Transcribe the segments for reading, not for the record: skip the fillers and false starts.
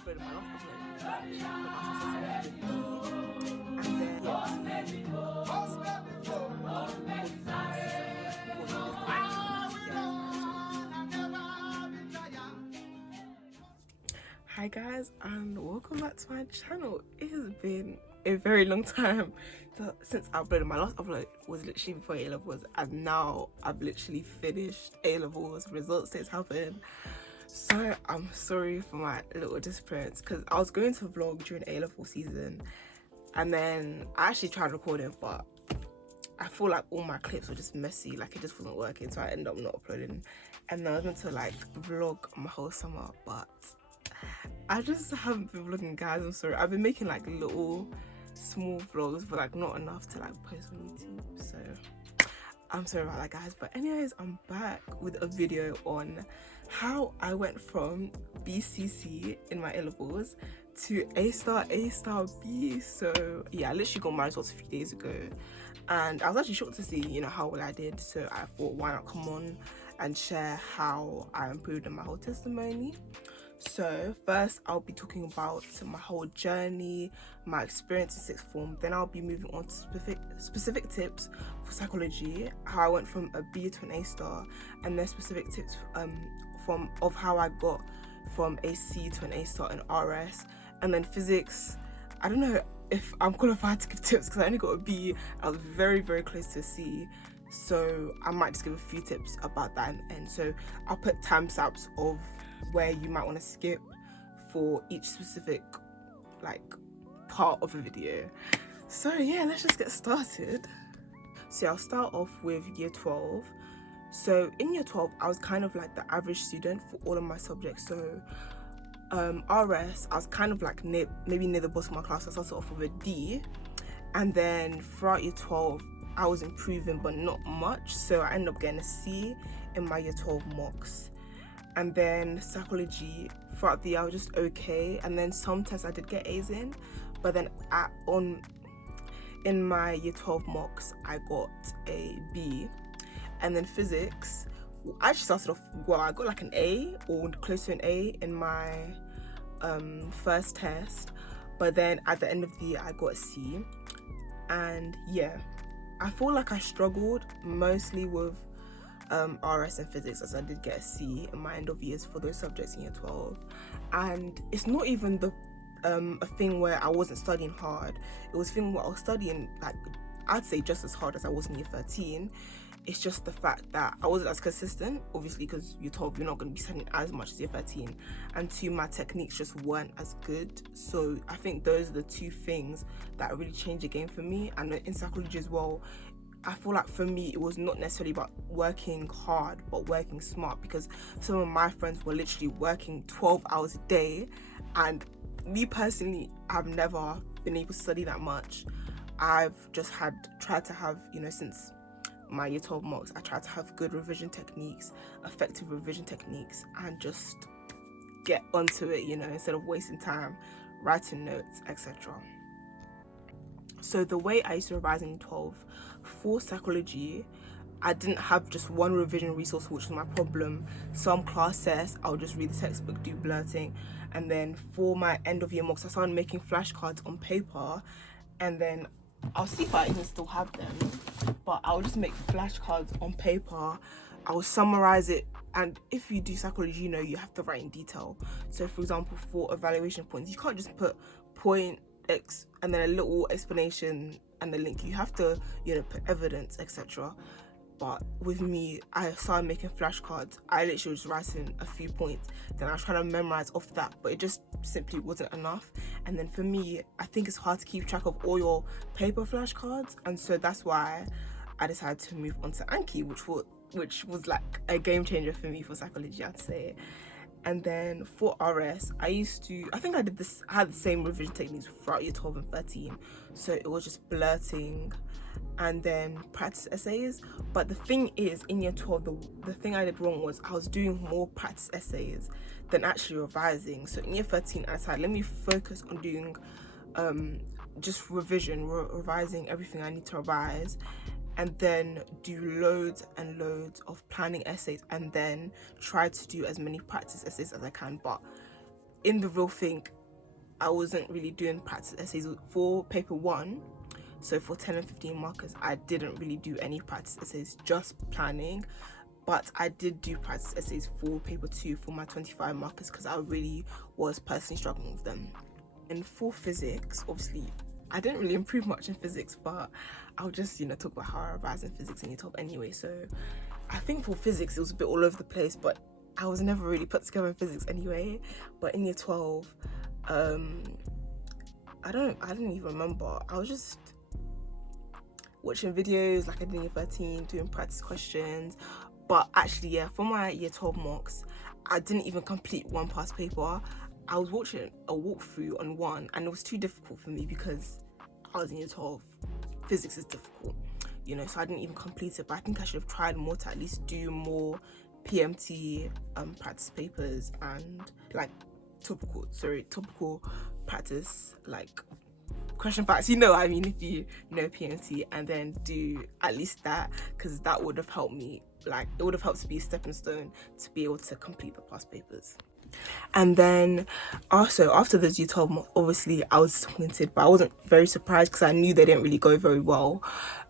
uploaded my last upload, and then Hi guys, and welcome back to my channel. It has been a very long time since I uploaded. My last upload was literally before A-levels, and now I've literally finished A-levels. Results days happened, so I'm sorry for my little disappearance because I was going to vlog during A-level season, and then I actually tried recording, but I feel like all my clips were just messy, like it just wasn't working, so I ended up not uploading. And then I was meant to like vlog my whole summer, but I just haven't been vlogging, guys. I'm sorry. I've been making like little small vlogs, but like not enough to like post on YouTube, so I'm sorry about that, guys. But anyways, I'm back with a video on how I went from BCC in my A-levels to A star B. So yeah, I literally got my results a few days ago, and I was actually shocked to see, you know, how well I did. So I thought, why not come on and share how I improved in my whole testimony. So first I'll be talking about my whole journey, my experience in sixth form. Then I'll be moving on to specific tips for psychology, how I went from a B to an A star, and then specific tips of how I got from a C to an A star in RS. And then physics, I don't know if I'm qualified to give tips because I only got a B. I was very, very close to a C. So I might just give a few tips about that, and so I'll put timestamps of where you might want to skip for each specific like part of the video. So yeah, let's just get started. So I'll start off with year 12. So in year 12, I was kind of like the average student for all of my subjects. So RS, I was kind of like maybe near the bottom of my class. I started off with a D, and then throughout year 12 I was improving, but not much, so I ended up getting a C in my year 12 mocks. And then psychology, throughout the year I was just okay, and then some tests I did get A's in, but then in my year 12 mocks I got a B. And then physics, I actually started off well. I got like an A or close to an A in my first test, but then at the end of the year I got a C. And yeah, I feel like I struggled mostly with RS and physics, as I did get a C in my end of years for those subjects in year 12. And it's not even the a thing where I wasn't studying hard. It was a thing where I was studying, like, I'd say just as hard as I was in year 13. It's just the fact that I wasn't as consistent, obviously, because you're 12, you're not going to be studying as much as year 13, and two, my techniques just weren't as good. So I think those are the two things that really changed the game for me. And in psychology as well, I feel like for me it was not necessarily about working hard but working smart, because some of my friends were literally working 12 hours a day, and me personally, I've never been able to study that much. I've just tried to have, you know, since my year 12 mocks, I tried to have good revision techniques, effective revision techniques, and just get onto it, you know, instead of wasting time writing notes, etc. So the way I used to revise in 12 for psychology, I didn't have just one revision resource, which was my problem. Some class tests, I'll just read the textbook, do blurting, and then for my end of year mocks, I started making flashcards on paper, and then I'll see if I even still have them, but I'll just make flashcards on paper. I'll summarize it, and if you do psychology, you know you have to write in detail. So for example, for evaluation points, you can't just put point X and then a little explanation and the link. You have to, you know, put evidence, etc. But with me, I started making flashcards. I literally was writing a few points, then I was trying to memorize off that, but it just simply wasn't enough. And then for me, I think it's hard to keep track of all your paper flashcards, and so that's why I decided to move on to Anki, which was like a game changer for me for psychology, I'd say. And then for RS, I had the same revision techniques throughout year 12 and 13. So it was just blurting and then practice essays. But the thing is, in year 12, the thing I did wrong was I was doing more practice essays than actually revising. So in year 13, I decided, let me focus on doing just revising everything I need to revise, and then do loads and loads of planning essays, and then try to do as many practice essays as I can. But in the real thing, I wasn't really doing practice essays for paper 1. So for 10 and 15 markers, I didn't really do any practice essays, just planning. But I did do practice essays for paper 2 for my 25 markers because I really was personally struggling with them. And for physics, obviously, I didn't really improve much in physics, but I'll just, talk about how I revised in physics in year 12 anyway. So I think for physics, it was a bit all over the place, but I was never really put together in physics anyway. But in year 12, I didn't even remember. I was just watching videos like I did in year 13, doing practice questions. But actually, yeah, for my year 12 mocks, I didn't even complete one past paper. I was watching a walkthrough on one, and it was too difficult for me because I was in year 12. Physics is difficult, so I didn't even complete it. But I think I should have tried more to at least do more PMT practice papers and like topical practice, like question facts, if you know PMT, and then do at least that, because that would have helped me, it would have helped to be a stepping stone to be able to complete the past papers. And then also after the year 12 month, obviously I was disappointed, but I wasn't very surprised because I knew they didn't really go very well.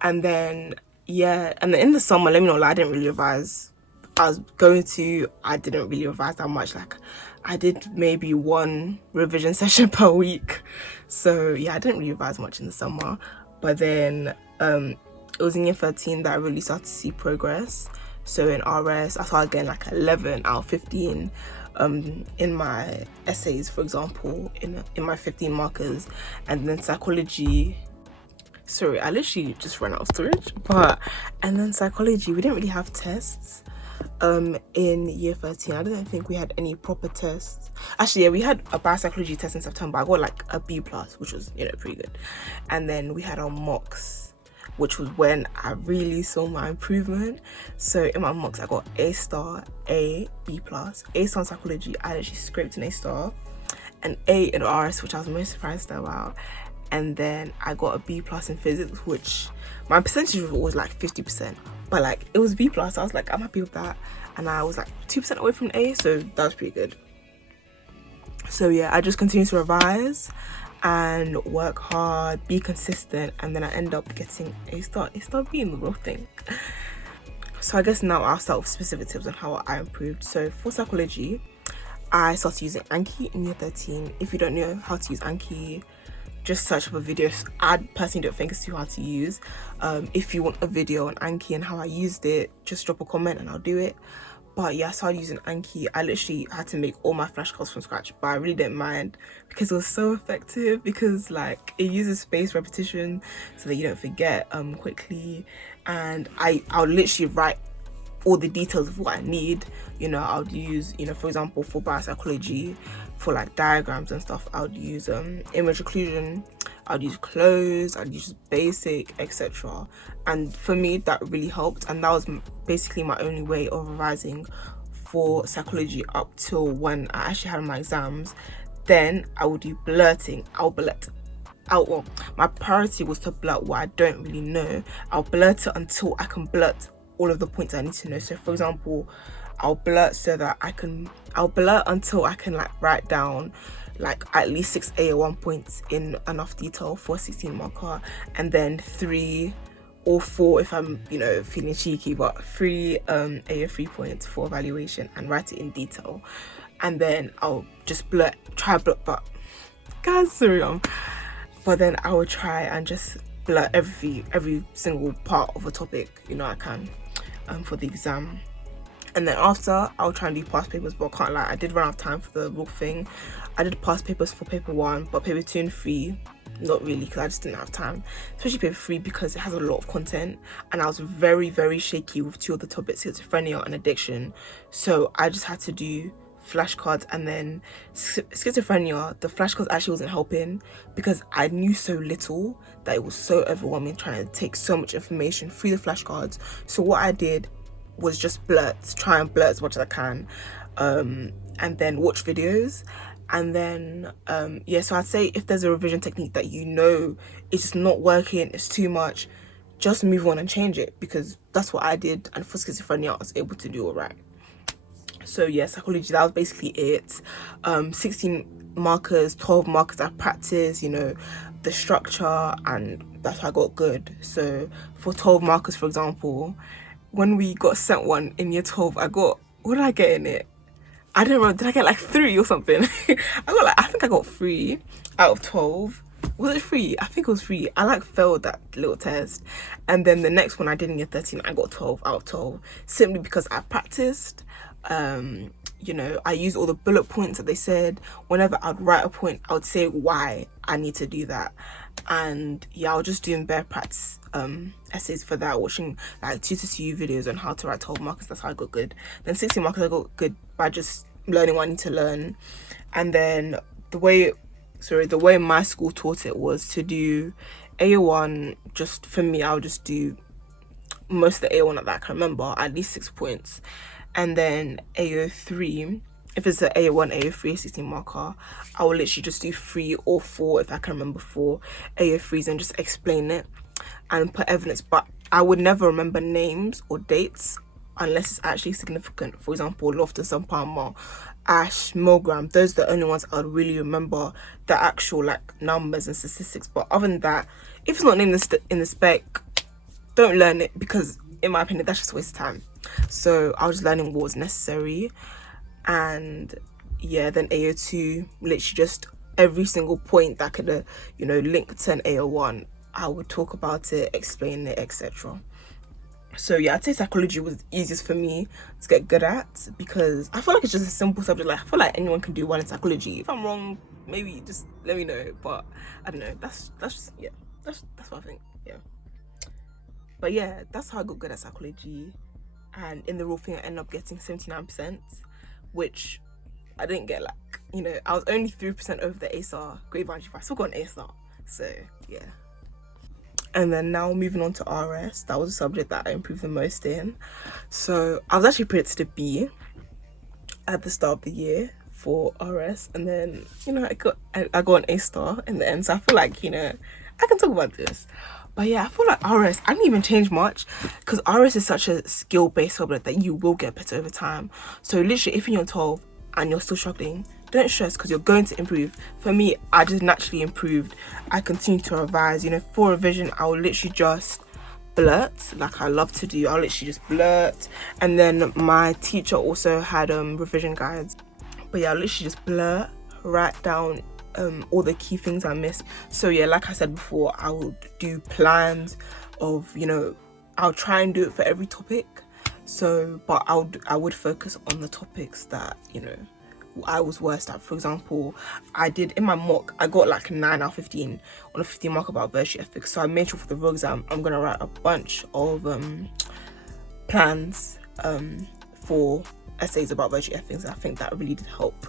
And then in the summer, let me not lie, I didn't really revise. I didn't really revise that much. Like I did maybe one revision session per week. So yeah, I didn't really revise much in the summer. But then it was in year 13 that I really started to see progress. So in RS, I started getting like 11 out of 15 in my essays, for example, in my 15 markers. And then psychology, sorry, I literally just ran out of storage. And then psychology, we didn't really have tests in year 13. I don't think we had any proper tests. Actually, yeah, we had a biopsychology test in September. I got like a B+, which was, pretty good. And then we had our mocks, which was when I really saw my improvement. So in my mocks, I got A star, A, B+, A star in psychology, I actually scraped an A star, an A in RS, which I was most surprised about. And then I got a B+ in physics, which my percentage was like 50%, but like it was B+. I was like, I'm happy with that. And I was like 2% away from A, so that was pretty good. So yeah, I just continue to revise and work hard, be consistent, and then I end up getting A star being the real thing. So I guess now I'll start with specific tips on how I improved. So for psychology, I started using Anki in year 13. If you don't know how to use Anki, just search for videos. I personally don't think it's too hard to use. If you want a video on Anki and how I used it, just drop a comment and I'll do it. But yeah, I started using Anki. I literally had to make all my flashcards from scratch, but I really didn't mind because it was so effective, because like it uses spaced repetition so that you don't forget quickly. And I'll literally write all the details of what I need. I'll use, for example, for biopsychology, for like diagrams and stuff, I would use image occlusion, I'd use close, I'd use basic, etc. And for me, that really helped, and that was basically my only way of revising for psychology up till when I actually had my exams. Then I would do blurting. My priority was to blurt what I don't really know. I'll blurt it until I can blurt all of the points I need to know. So for example, I'll blurt until I can like write down like at least 6 A01 points in enough detail for a 16 marker, and then 3 or 4 if I'm feeling cheeky, but 3 A03 points for evaluation, and write it in detail. And then I'll just blurt, but guys, sorry, but then I will try and just blur every single part of a topic I can for the exam. And then after, I'll try and do past papers, but I can't lie, I did run out of time for the real thing. I did past papers for paper 1, but paper 2 and 3, not really, because I just didn't have time. Especially paper 3 because it has a lot of content, and I was very, very shaky with 2 of the topics, schizophrenia and addiction. So I just had to do flashcards. And then schizophrenia, the flashcards actually wasn't helping because I knew so little that it was so overwhelming trying to take so much information through the flashcards. So what I did was just try and blurt as much as I can, and then watch videos. And then so I'd say if there's a revision technique that it's just not working, it's too much, just move on and change it, because that's what I did, and for schizophrenia I was able to do all right. So yeah, psychology, that was basically it. 16 markers, 12 markers I practice, you know, the structure, and that's how I got good. So for 12 markers, for example, when we got sent one in year 12, I got, what did I get in it? I don't remember, did I get like 3 or something? I think I got 3 out of 12. Was it 3? I think it was 3. I like failed that little test. And then the next one I did in year 13, I got 12 out of 12. Simply because I practiced. You know, I used all the bullet points that they said. Whenever I'd write a point, I would say why I need to do that. And yeah, I was just doing bare practice essays for that, watching like tutor to you videos on how to write 12 markers. That's how I got good. Then 16 markers I got good by just learning what I need to learn. And then the way my school taught it was to do A1. Just for me, I'll just do most of the A1 that I can remember, at least 6 points. And then AO3, if it's an A1, AO3, 16 marker, I will literally just do 3 or 4, if I can remember 4 AO3s, and just explain it and put evidence. But I would never remember names or dates unless it's actually significant. For example, Loftus and Palmer, Ash, Milgram, those are the only ones I would really remember the actual like numbers and statistics. But other than that, if it's not named in the spec, don't learn it, because in my opinion that's just a waste of time. So I was just learning what was necessary. And yeah, then AO2, literally just every single point that could have, you know, linked to an AO1, I would talk about it, explain it, etc. So yeah, I'd say psychology was easiest for me to get good at, because I feel like it's just a simple subject. Like I feel like anyone can do one in psychology. If I'm wrong, maybe just let me know. But I don't know. That's just, yeah, that's what I think. Yeah. But yeah, that's how I got good at psychology. And in the real thing, I ended up getting 79%, which I didn't get, like, you know, I was only 3% over the A-star grade boundary, but I still got an A-star. So yeah. And then now moving on to RS, that was a subject that I improved the most in. So I was actually predicted to B at the start of the year for RS, and then, you know, I got an A-star in the end. So I feel like, you know, I can talk about this. But yeah, I feel like RS, I didn't even change much, because RS is such a skill-based subject that you will get better over time. So literally, if you're 12 and you're still struggling, don't stress, because you're going to improve. For me, I just naturally improved. I continue to revise. You know, for revision, I will literally just blurt, like I love to do. I'll literally just blurt. And then my teacher also had revision guides. But yeah, I'll literally just blurt, write down all the key things I missed. So yeah, like I said before, I would do plans of, you know, I'll try and do it for every topic. So, but I would focus on the topics that, you know, I was worst at. For example, I did in my mock, I got like 9 out of 15 on a 15 mark about virtue ethics. So I made sure for the real exam, I'm gonna write a bunch of plans for essays about virtue ethics. I think that really did help.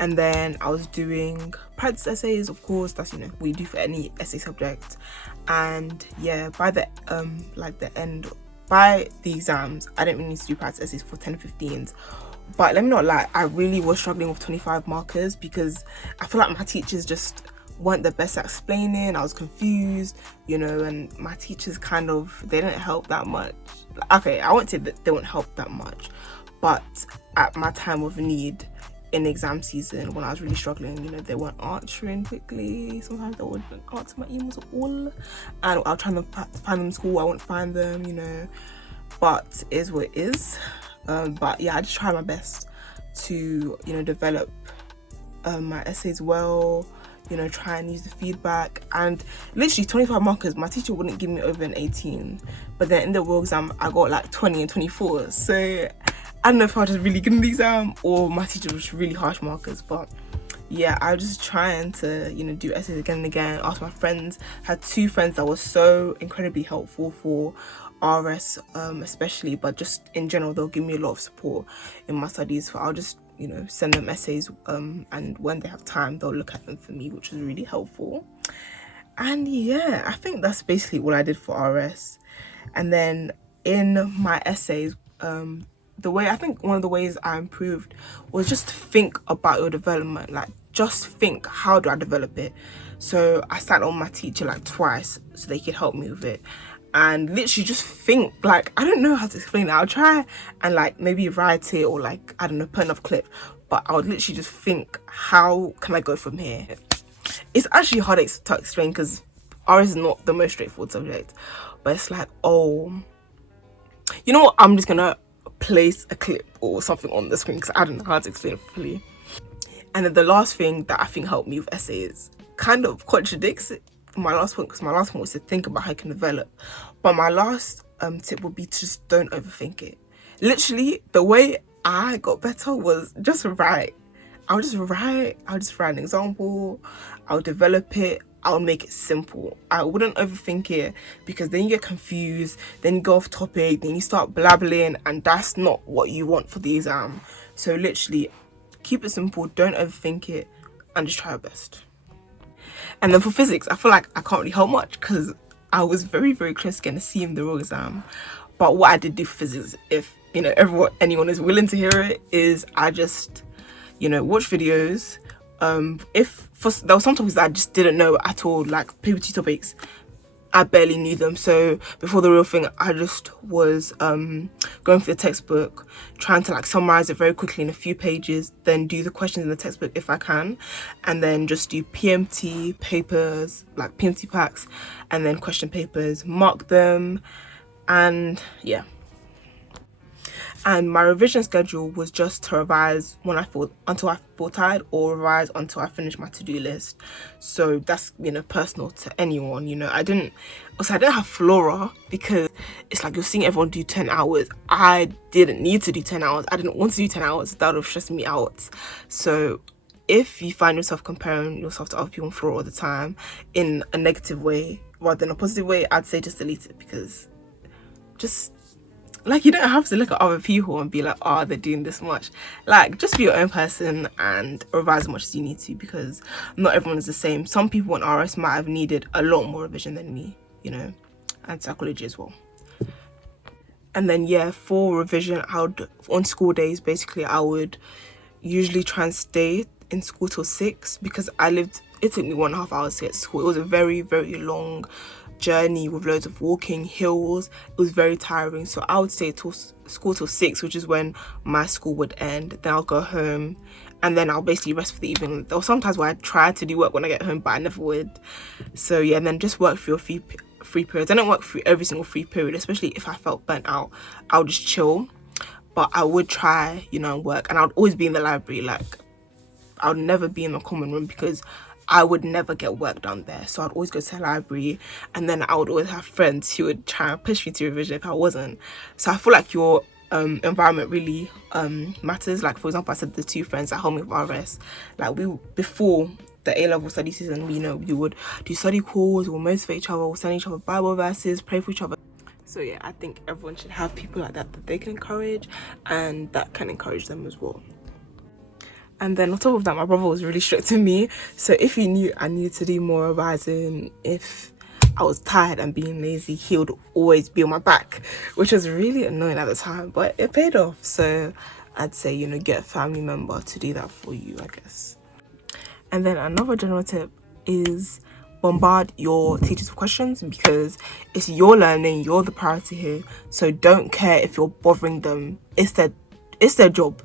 And then I was doing practice essays, of course, that's, you know, what you do for any essay subject. And yeah, by the by the exams, I didn't really need to do practice essays for 10 15s. But let me not lie, I really was struggling with 25 markers, because I feel like my teachers just weren't the best at explaining. I was confused, you know, and my teachers kind of, they didn't help that much. Okay, I won't say that they won't help that much, but at my time of need in exam season, when I was really struggling, you know, they weren't answering quickly. Sometimes they wouldn't answer my emails at all, and I'll try to find them in school, I won't find them, you know, but it is what it is. But yeah, I just try my best to, you know, develop my essays well, you know, try and use the feedback. And literally 25 markers, my teacher wouldn't give me over an 18, but then in the real exam I got like 20 and 24. So I don't know if I was just really good in the exam or my teacher was really harsh markers. But yeah, I was just trying to, you know, do essays again and again, ask my friends. Had 2 friends that were so incredibly helpful for RS especially, but just in general, they'll give me a lot of support in my studies. So I'll just, you know, send them essays, and when they have time, they'll look at them for me, which was really helpful. And yeah, I think that's basically what I did for RS. And then in my essays, I think one of the ways I improved was just to think about your development. Like, just think, how do I develop it? So I sat on my teacher like twice so they could help me with it. and literally just think. Like, I don't know how to explain it. I'll try and like maybe write it, or like, I don't know, put enough clip, but I would literally just think, how can I go from here? It's actually hard to explain because RS is not the most straightforward subject, but it's like, oh, you know what, I'm just gonna place a clip or something on the screen because I don't know how to explain it properly. And then the last thing that I think helped me with essays kind of contradicts my last point, because my last point was to think about how you can develop. But my last tip would be to just don't overthink it. Literally, the way I got better was just write. I'll just write an example, I'll develop it, I'll make it simple. I wouldn't overthink it, because then you get confused, then you go off topic, then you start blabbling, and that's not what you want for the exam. So literally, keep it simple, don't overthink it, and just try your best. And then for physics, I feel like I can't really help much because I was very, very close to getting a C in the real exam. But what I did do for physics, if you know anyone is willing to hear it, is I just, watch videos. There were some topics that I just didn't know at all, like puberty topics, I barely knew them. So before the real thing, I just was going through the textbook, trying to like summarize it very quickly in a few pages, then do the questions in the textbook if I can, and then just do PMT papers, like PMT packs, and then question papers, mark them, and yeah. And my revision schedule was just to revise until I feel tired, or revise until I finish my to-do list. So that's personal to anyone. I didn't have flora, because it's like you're seeing everyone do 10 hours. I didn't need to do 10 hours. I didn't want to do 10 hours. That would have stressed me out. So if you find yourself comparing yourself to other people on flora all the time in a negative way rather than a positive way, I'd say just delete it, because just like, you don't have to look at other people and be like, oh, they're doing this much. Like, just be your own person and revise as much as you need to, because not everyone is the same. Some people in RS might have needed a lot more revision than me, and psychology as well. And then yeah, for revision, on school days, basically, I would usually try and stay in school till 6, because it took me 1.5 hours to get to school. It was a very, very long journey with loads of walking, hills. It was very tiring. So I would stay till school till 6, which is when my school would end. Then I'll go home, and then I'll basically rest for the evening. There were sometimes where I tried to do work when I get home, but I never would. So yeah, and then just work through a free periods. I don't work through every single free period, especially if I felt burnt out. I'll just chill, but I would try, and work. And I would always be in the library. Like, I would never be in the common room, because I would never get work done there. So I'd always go to the library, and then I would always have friends who would try and push me to revision if I wasn't. So I feel like your environment really matters. Like, for example, I said the 2 friends that helped me with RS, like, before the A-level study season, we would do study calls, we'll motivate each other, we'll send each other Bible verses, pray for each other. So yeah, I think everyone should have people like that they can encourage, and that can encourage them as well. And then on top of that, my brother was really strict to me. So if he knew I needed to do more revising, if I was tired and being lazy, he would always be on my back, which was really annoying at the time, but it paid off. So I'd say, get a family member to do that for you, I guess. And then another general tip is bombard your teachers with questions, because it's your learning, you're the priority here. So don't care if you're bothering them. It's their job.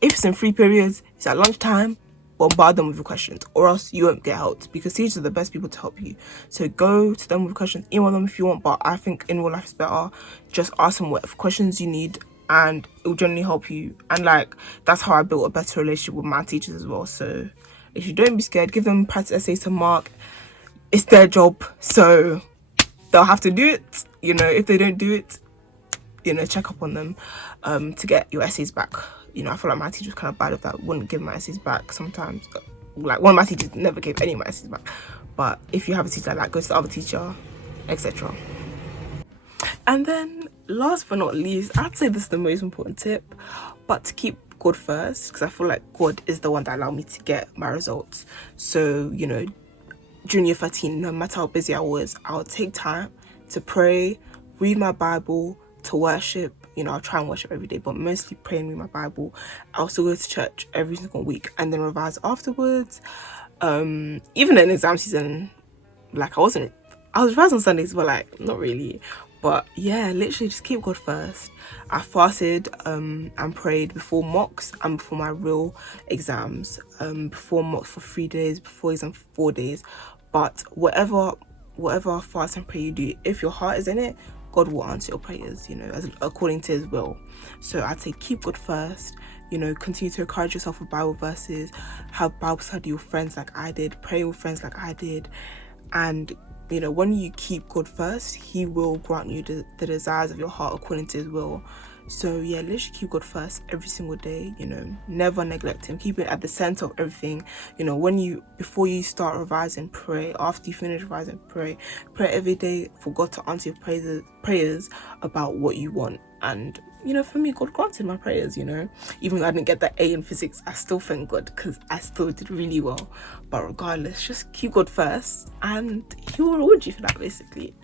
If it's in free periods, it's at lunchtime, bombard them with your questions, or else you won't get helped, because teachers are the best people to help you. So go to them with questions, email them if you want, but I think in real life it's better. Just ask them what questions you need, and it will generally help you. And like, that's how I built a better relationship with my teachers as well. So if you don't be scared, give them practice essays to mark. It's their job, so they'll have to do it. If they don't do it, check up on them to get your essays back. I feel like my teacher was kind of bad with that, wouldn't give my essays back sometimes. Like, one of my teachers never gave any of my essays back. But if you have a teacher like that, go to the other teacher, etc. And then last but not least, I'd say this is the most important tip, but to keep God first, because I feel like God is the one that allowed me to get my results. So, during year 13, no matter how busy I was, I'll take time to pray, read my Bible, to worship. I'll try and worship every day, but mostly pray and read my Bible. I also go to church every single week, and then revise afterwards. Even in exam season, like, I I was revising on Sundays, but like not really. But yeah, literally just keep God first. I fasted and prayed before mocks and before my real exams. Before mocks for 3 days, before exam for 4 days. But whatever fast and pray you do, if your heart is in it, God will answer your prayers, you know, according to his will. So I'd say keep God first, you know, continue to encourage yourself with Bible verses, have Bible study with friends like I did, pray with friends like I did. And, you know, when you keep God first, he will grant you the desires of your heart according to his will. So yeah, literally keep God first every single day, you know, never neglect him, keep it at the center of everything. You know, before you start revising, pray. After you finish revising, pray every day for God to answer your prayers about what you want. And you know, for me, God granted my prayers, you know, even though I didn't get that A in physics, I still thank God because I still did really well. But regardless, just keep God first and he will reward you for that, basically.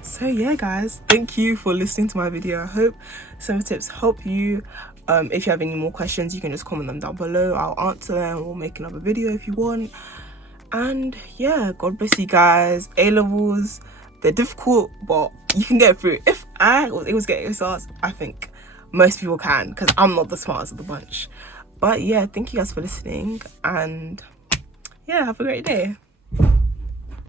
So yeah guys, thank you for listening to my video. I hope some tips help you. If you have any more questions, you can just comment them down below. I'll answer them. We'll make another video if you want. And yeah, God bless you guys. A-levels, they're difficult, but you can get through. If I was able to get A-stars, I think most people can, because I'm not the smartest of the bunch. But yeah, thank you guys for listening, and yeah, have a great day.